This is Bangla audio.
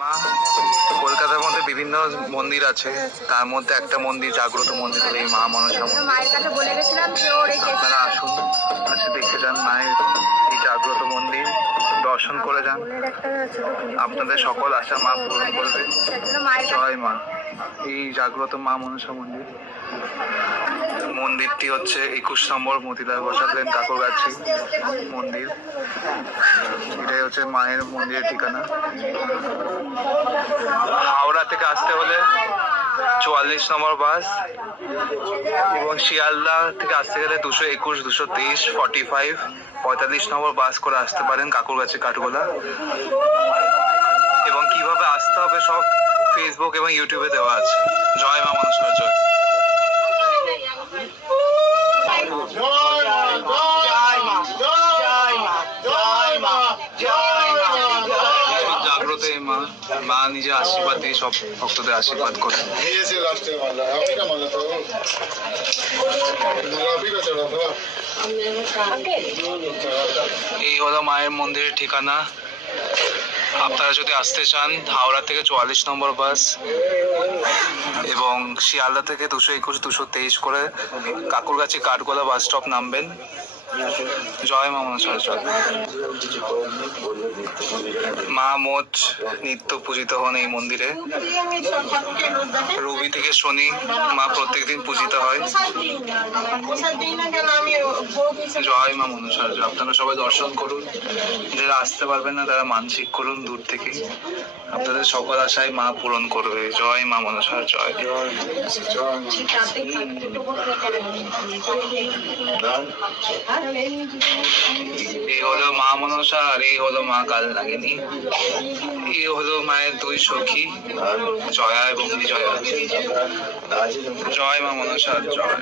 মা কলকাতার মধ্যে বিভিন্ন মন্দির আছে, তার মধ্যে একটা মন্দির জাগ্রত মন্দির হলো এই মা মনসা মন্দির। মায়ের কাছে বলে গেছিলাম যে ওর এই আপনারা আসুন, আসে দেখতে যান মায়ের এই জাগ্রত মন্দির, দর্শন করে যান। আপনাদের সকল আশা মা পূরণ করবে। জয় মা। এই জাগ্রত মা মনসা মন্দির, মন্দিরটি হচ্ছে 21 নম্বর মতিলাল বসাক লেন কাকুরগাছি মন্দির। এটাই হচ্ছে মায়ের মন্দিরের ঠিকানা। হাওড়া থেকে আসতে হলে 44 নম্বর বাস, এবং শিয়ালদা থেকে আসতে গেলে 221, 223, 45, 45 নম্বর বাস করে আসতে পারেন কাকুরগাছি কাঠগোলা। এবং কিভাবে আসতে হবে সব ফেসবুক এবং ইউটিউবে দেওয়া আছে। জয় মা মনসা জয়। জাগ্রত এই মা, মা নিজে আশীর্বাদ দিয়ে সব ভক্তদের আশীর্বাদ করে। এই হলো মায়ের মন্দিরের ঠিকানা। আপনারা যদি আসতে চান হাওড়া থেকে 44 নম্বর বাস এবং শিয়ালদা থেকে 221, 223 করে কাকুরগাছি কাঠগোলা বাস স্টপ নামবেন। জয় মা মনসা জয়। মা মোট নিত্য পূজিত হন এই মন্দিরে। রবি থেকে শনি মা প্রত্যেকদিন পূজিত হয়। জয় মা মনসা জয়। আপনারা সবাই দর্শন করুন, যারা আসতে পারবেন না তারা মানসিক করুন দূর থেকে, আপনাদের সকল আশায় মা পূরণ করবে। জয় মা মনসা জয়। এই হলো মা মনসা আর এই হলো মা কালনাগিনী। এই হলো মায়ের দুই সখী জয়া এবং বিজয়া। জয় মা মনসা জয়।